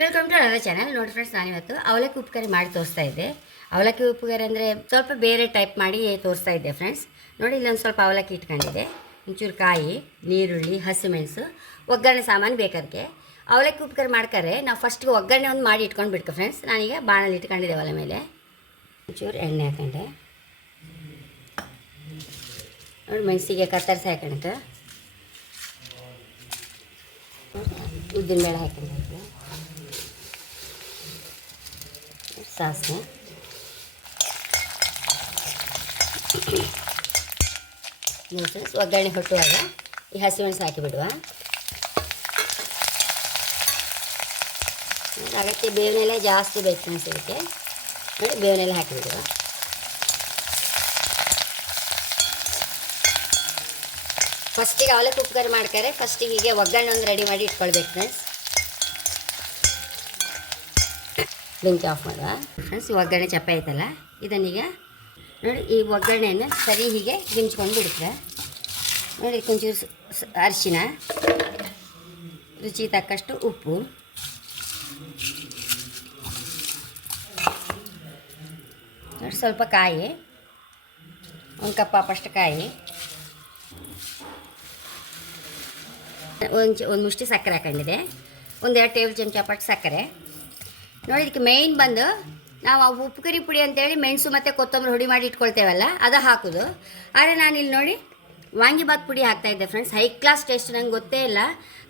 Welcome to our channel. ನೋಡಿ friends, ನಾನಿವತ್ತು ಅವಲಕ್ಕಿ ಉಪ್ಪುಕರಿ ಮಾಡಿ ತೋರಿಸ್ತಾ ಇದ್ದೆ. ಅವಲಕ್ಕಿ ಉಪ್ಪುಕರಿ ಅಂದರೆ ಸ್ವಲ್ಪ ಬೇರೆ ಟೈಪ್ ಮಾಡಿ ತೋರಿಸ್ತಾ ಇದ್ದೆ ಫ್ರೆಂಡ್ಸ್. ನೋಡಿ, ಇಲ್ಲೊಂದು ಸ್ವಲ್ಪ ಅವಲಕ್ಕಿ ಇಟ್ಕೊಂಡಿದ್ದೆ, ಒಂಚೂರು ಕಾಯಿ, ನೀರುಳ್ಳಿ, ಹಸಿಮೆಣಸು, ಒಗ್ಗರಣೆ ಸಾಮಾನು ಬೇಕಾದಕ್ಕೆ. ಅವಲಕ್ಕಿ ಉಪ್ಪುಕರಿ ಮಾಡ್ತಾರೆ ನಾವು ಫಸ್ಟ್ಗೆ ಒಗ್ಗರಣೆ ಒಂದು ಮಾಡಿ ಇಟ್ಕೊಂಡು ಬಿಡ್ಕೊ ಫ್ರೆಂಡ್ಸ್. ನಾನೀಗ ಬಾಣಲ್ಲಿ ಇಟ್ಕೊಂಡಿದ್ದೆ ಒಲೆ ಮೇಲೆ, ಒಂಚೂರು ಎಣ್ಣೆ ಹಾಕೊಂಡೆ. ನೋಡಿ, ಮೆಣಸಿಗೆ ಕತ್ತರಿಸಿ ಹಾಕೋಣಕ್ಕೆ ಉದ್ದಿನಬೇಳೆ ಹಾಕೊಂಡೆ, ಸಾಸಿವೆ, ಫ್ರೆಂಡ್ಸ್ ಒಗ್ಗರಣೆ ಹೊಟ್ಟುವಾಗ ಈ ಹಸಿಮೆಣಸು ಹಾಕಿಬಿಡುವ. ಅಗತ್ಯ ಬೇವಿನೆಲೆ ಜಾಸ್ತಿ ಬೇಕು ಫ್ರೆಂಡ್ಸ್ ಇದಕ್ಕೆ. ನೋಡಿ, ಬೇವಿನೆಲೆ ಹಾಕಿಬಿಡುವ. ಫಸ್ಟಿಗೆ ಅವಲಕ್ಕಿ ಉಪ್ಪುಕರಿ ಮಾಡ್ತಾರೆ, ಫಸ್ಟಿಗೆ ಹೀಗೆ ಒಗ್ಗರಣೆ ಒಂದು ರೆಡಿ ಮಾಡಿ ಇಟ್ಕೊಳ್ಬೇಕು ಫ್ರೆಂಡ್ಸ್. ಬೆಂಕಿ ಆಫ್ ಮಾಡುವ ಫ್ರೆಂಡ್ಸ್. ಈ ಒಗ್ಗರಣೆ ಚಪ್ಪ ಐತಲ್ಲ, ಇದನ್ನೀಗ ನೋಡಿ ಈ ಒಗ್ಗರಣೆಯನ್ನು ಸರಿ ಹೀಗೆ ಗಿಂಚ್ಕೊಂಡು ಬಿಡುತ್ತೆ. ನೋಡಿ, ಕೊಂಚೂರು ಅರಿಶಿನ, ರುಚಿ ತಕ್ಕಷ್ಟು ಉಪ್ಪು, ನೋಡಿ ಸ್ವಲ್ಪ ಕಾಯಿ, ಒಂದು ಕಪ್ಪಾಪಷ್ಟು ಕಾಯಿ, ಒಂದು ಮುಷ್ಟಿ ಸಕ್ಕರೆ ಹಾಕೊಂಡಿದೆ, ಒಂದು 2 ಟೇಬಲ್ ಚಮಚ ಸಕ್ಕರೆ. ನೋಡಿ, ಇದಕ್ಕೆ ಮೇಯ್ನ್ ಬಂದು ನಾವು ಉಪ್ಪುಕರಿ ಪುಡಿ ಅಂತೇಳಿ ಮೆಣಸು ಮತ್ತು ಕೊತ್ತಂಬರಿ ಹುಡಿ ಮಾಡಿ ಇಟ್ಕೊಳ್ತೇವಲ್ಲ, ಅದು ಹಾಕೋದು. ಆದರೆ ನಾನಿಲ್ಲಿ ನೋಡಿ ವಾಂಗಿಬಾತ್ ಪುಡಿ ಹಾಕ್ತಾಯಿದ್ದೆ ಫ್ರೆಂಡ್ಸ್. ಹೈ ಕ್ಲಾಸ್ ಟೇಸ್ಟ್ ನಂಗೆ ಗೊತ್ತೇ ಇಲ್ಲ,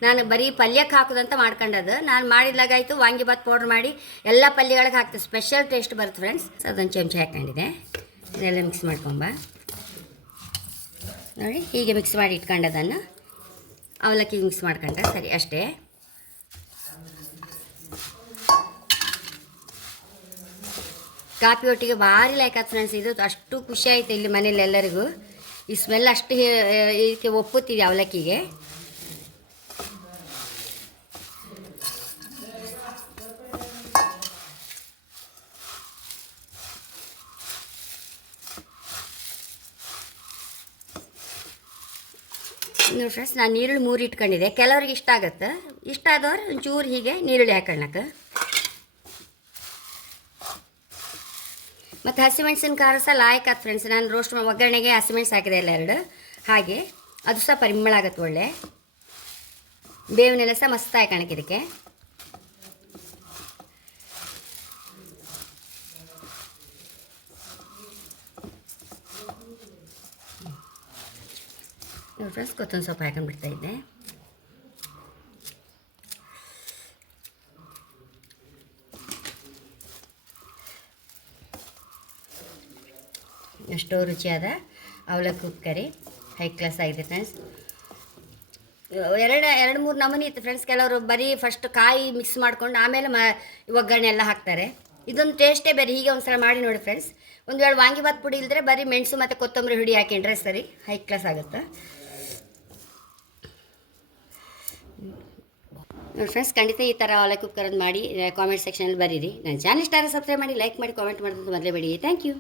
ನಾನು ಬರೀ ಪಲ್ಯಕ್ಕೆ ಹಾಕೋದಂತ ಮಾಡ್ಕೊಂಡದು. ನಾನು ಮಾಡಿದಾಗಾಯಿತು ವಾಂಗಿಬಾತ್ ಪೌಡ್ರ್ ಮಾಡಿ ಎಲ್ಲ ಪಲ್ಯಗಳಿಗೆ ಹಾಕ್ತೆ, ಸ್ಪೆಷಲ್ ಟೇಸ್ಟ್ ಬರುತ್ತೆ ಫ್ರೆಂಡ್ಸ್. ಅದೊಂದು ಚಮಚ ಹಾಕ್ಕೊಂಡಿದೆ, ಇದೆಲ್ಲ ಮಿಕ್ಸ್ ಮಾಡ್ಕೊಂಬ. ನೋಡಿ, ಹೀಗೆ ಮಿಕ್ಸ್ ಮಾಡಿ ಇಟ್ಕೊಂಡದನ್ನು ಅವಲಕ್ಕಿಗೆ ಮಿಕ್ಸ್ ಮಾಡ್ಕೊಂಡ್ರೆ ಸರಿ ಅಷ್ಟೇ. ಕಾಫಿ ಒಟ್ಟಿಗೆ ಭಾರಿ ಲೈಕ್ ಆಯ್ತು ಫ್ರೆಂಡ್ಸ್. ಇದು ಅಷ್ಟು ಖುಷಿ ಆಯಿತು ಇಲ್ಲಿ ಮನೇಲಿ ಎಲ್ಲರಿಗೂ. ಈ ಸ್ಮೆಲ್ ಅಷ್ಟು ಇದಕ್ಕೆ ಒಪ್ಪುತ್ತಿದೆ ಅವಲಕ್ಕಿಗೆ. ನೋಡಿ ಫ್ರೆಂಡ್ಸ್, ನಾನು ನೀರುಳ್ಳಿ 3 ಇಟ್ಕೊಂಡಿದ್ದೆ. ಕೆಲವ್ರಿಗೆ ಇಷ್ಟ ಆಗುತ್ತೆ, ಇಷ್ಟ ಆದವ್ರು ಒಂಚೂರು ಹೀಗೆ ನೀರುಳ್ಳಿ ಹಾಕೊಳ್ಳೋಕೆ. ಮತ್ತು ಹಸಿಮೆಣಸಿನ ಖಾರ ಸಹ ಲಾಯಕಾತ್ ಫ್ರೆಂಡ್ಸ್. ನಾನು ರೋಸ್ಟ್ ಒಗ್ಗರಣೆಗೆ ಹಸಿಮೆಣಸು ಹಾಕಿದೆ ಎಲ್ಲ 2, ಹಾಗೆ ಅದು ಸಹ ಪರಿಮಳ ಆಗುತ್ತೆ ಒಳ್ಳೆ. ಬೇವಿನೆಲ್ಲ ಸಹ ಮಸ್ತ್ ಹಾಕೋಣಕ್ಕೆ ಇದಕ್ಕೆ. ಫ್ರೆಂಡ್ಸ್, ಕೊತ್ತಂಬರಿ ಸೊಪ್ಪು ಹಾಕೊಂಡು ಬಿಡ್ತಾ ಇದ್ದೆ. ಎಷ್ಟೋ ರುಚಿಯಾದ ಅವಲಕ್ಕಿ ಉಪ್ಪುಕರಿ, ಹೈ ಕ್ಲಾಸ್ ಆಗಿದೆ ಫ್ರೆಂಡ್ಸ್. 2-3 ನಮೂನಿ ಇತ್ತು ಫ್ರೆಂಡ್ಸ್. ಕೆಲವರು ಬರೀ ಫಸ್ಟ್ ಕಾಯಿ ಮಿಕ್ಸ್ ಮಾಡ್ಕೊಂಡು ಆಮೇಲೆ ಒಗ್ಗರಣೆ ಎಲ್ಲ ಹಾಕ್ತಾರೆ. ಇದೊಂದು ಟೇಸ್ಟೇ ಬೇರೆ. ಹೀಗೆ ಒಂದು ಸಲ ಮಾಡಿ ನೋಡಿ ಫ್ರೆಂಡ್ಸ್. ಒಂದು ವೇಳೆ ವಾಂಗಿಬಾತ್ ಪುಡಿ ಇಲ್ಲದ್ರೆ ಬರೀ ಮೆಣಸು ಮತ್ತು ಕೊತ್ತಂಬರಿ ಹುಡಿ ಹಾಕಿಂಡ್ರೆ ಸರಿ, ಹೈ ಕ್ಲಾಸ್ ಆಗುತ್ತೆ ನೋಡಿ ಫ್ರೆಂಡ್ಸ್. ಖಂಡಿತ ಈ ಥರ ಅವಲಕ್ಕಿ ಉಪ್ಪುಕರಿ ಮಾಡಿ ಕಾಮೆಂಟ್ ಸೆಕ್ಷನಲ್ಲಿ ಬರೀರಿ. ನನ್ನ ಚಾನಲ್ ಇಷ್ಟ ಆದರೆ ಸಬ್ಸ್ಕ್ರೈಬ್ ಮಾಡಿ, ಲೈಕ್ ಮಾಡಿ, ಕಾಮೆಂಟ್ ಮಾಡೋದು ಮೊದಲೇ ಬೇಡಿ. Thank you.